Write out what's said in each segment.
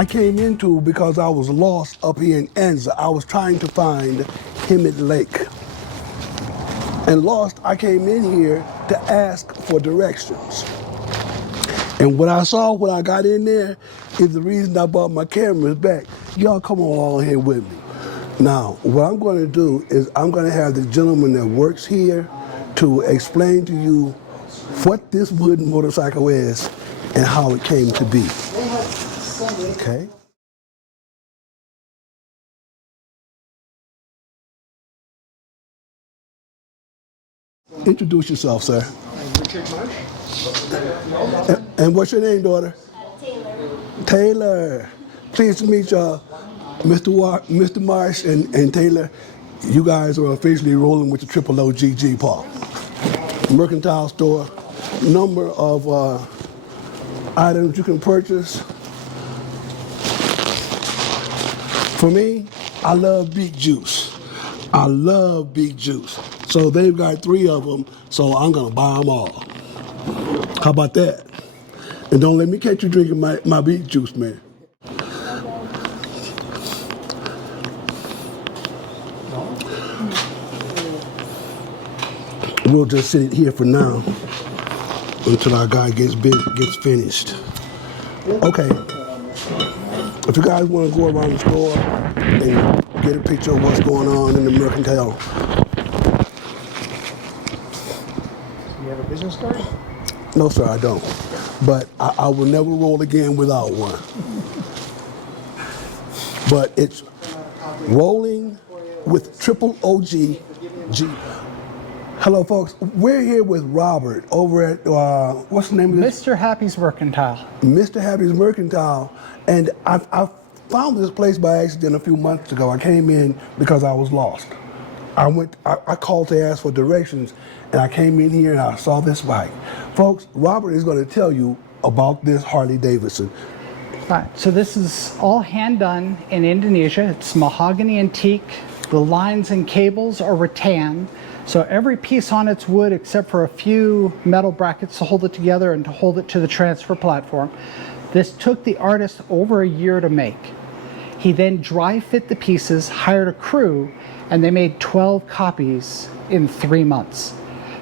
I came into because I was lost up here in Anza. I was trying to find Hemet Lake. And lost, I came in here to ask for directions. And what I saw when I got in there is the reason I brought my cameras back. Y'all come along here with me. Now, what I'm going to do is I'm going to have the gentleman that works here to explain to you what this wooden motorcycle is and how it came to be. Okay? Introduce yourself, sir. Richard Marsh. And what's your name, daughter? Taylor. Taylor. Pleased to meet y'all. Mr. Marsh and Taylor, you guys are officially rolling with the Triple OG G-paw. Mercantile store, number of items you can purchase. For me, I love beet juice. I love beet juice. So they've got 3 of them, so I'm gonna buy them all. How about that? And don't let me catch you drinking my beet juice, man. We'll just sit it here for now until our guy gets finished. Okay. If you guys want to go around the store and get a picture of what's going on in the mercantile. You have a business card? No, sir, I don't. But I will never roll again without one. But it's rolling with Triple OG G. Hello, folks. We're here with Robert over at, what's the name of this? Mr. Happy's Mercantile. Mr. Happy's Mercantile. And I found this place by accident a few months ago. I came in because I was lost. I called to ask for directions, and I came in here and I saw this bike. Folks, Robert is going to tell you about this Harley Davidson. Right, so this is all hand done in Indonesia. It's mahogany and teak. The lines and cables are rattan. So every piece on it's wood except for a few metal brackets to hold it together and to hold it to the transfer platform. This took the artist over a year to make. He then dry fit the pieces, hired a crew, and they made 12 copies in 3 months.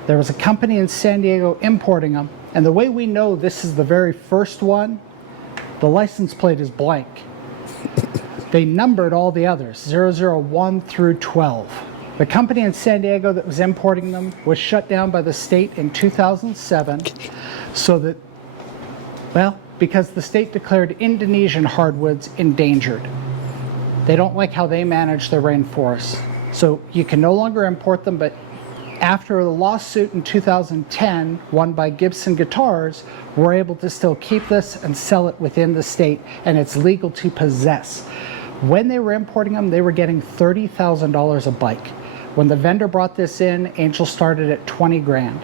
There was a company in San Diego importing them, and the way we know this is the very first one, the license plate is blank. They numbered all the others, 001 through 12. The company in San Diego that was importing them was shut down by the state in 2007, so that, well, because the state declared Indonesian hardwoods endangered. They don't like how they manage their rainforests. So you can no longer import them, but after the lawsuit in 2010, won by Gibson Guitars, we're able to still keep this and sell it within the state, and it's legal to possess. When they were importing them, they were getting $30,000 a bike. When the vendor brought this in, Angel started at 20 grand.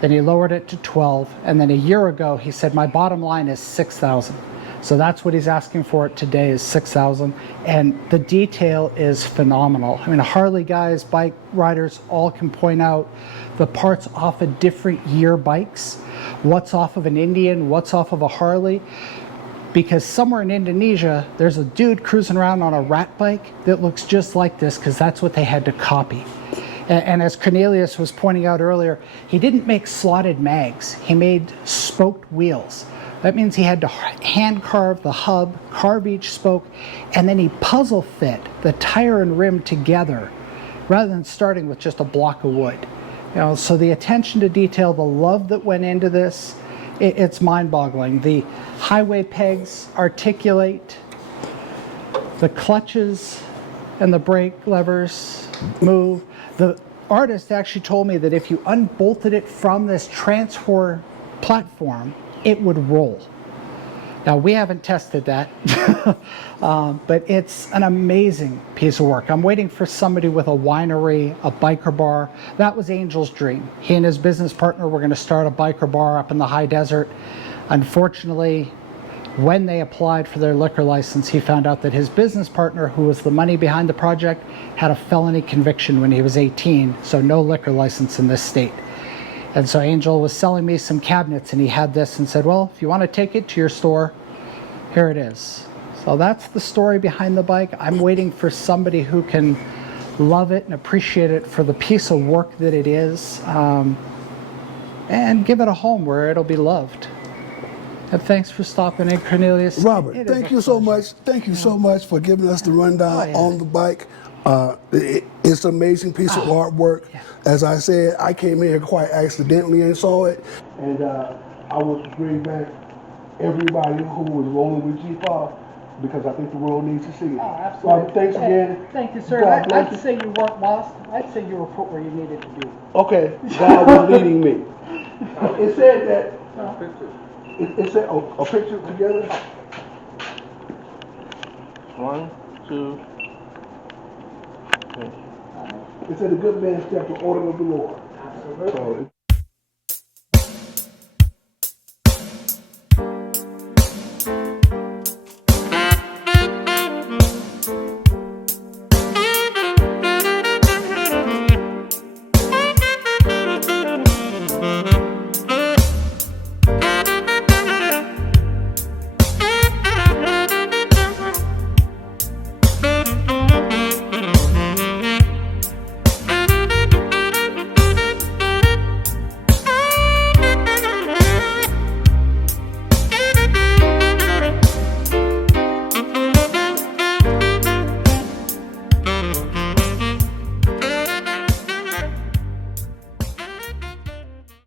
Then he lowered it to 12, and then a year ago he said, my bottom line is 6,000. So that's what he's asking for it today, is 6,000, and the detail is phenomenal. I mean, Harley guys, bike riders all can point out the parts off of different year bikes, what's off of an Indian, what's off of a Harley, because somewhere in Indonesia there's a dude cruising around on a rat bike that looks just like this, because that's what they had to copy. And as Cornelius was pointing out earlier, he didn't make slotted mags, he made spoked wheels. That means he had to hand carve the hub, carve each spoke, and then he puzzle fit the tire and rim together rather than starting with just a block of wood. You know, so the attention to detail, the love that went into this, it's mind-boggling. The highway pegs articulate, the clutches and the brake levers move. The artist actually told me that if you unbolted it from this transfer platform, it would roll. Now, we haven't tested that, but it's an amazing piece of work. I'm waiting for somebody with a winery, a biker bar. That was Angel's dream. He and his business partner were going to start a biker bar up in the high desert. Unfortunately, when they applied for their liquor license, he found out that his business partner, who was the money behind the project, had a felony conviction when he was 18, so no liquor license in this state. And so Angel was selling me some cabinets, and he had this and said, well, if you want to take it to your store, here it is. So that's the story behind the bike. I'm waiting for somebody who can love it and appreciate it for the piece of work that it is, and give it a home where it'll be loved. And thanks for stopping in, Cornelius. Robert, It is thank a you so pleasure. much. Thank you so much for giving us the rundown Oh, yeah. on the bike. It's an amazing piece of artwork. yeah. As I said, I came here quite accidentally and saw it. And I want to bring back everybody who was rolling with G-paw because I think the world needs to see it. Oh, absolutely. Robert, thanks again. Thank you, sir. God bless I'd you. say you weren't lost. I'd say you were put where you needed to be. Okay, God was leading me. It said that. It said a picture together. 1, 2, 3. It said a good man stepped the order of the Lord. Absolutely. So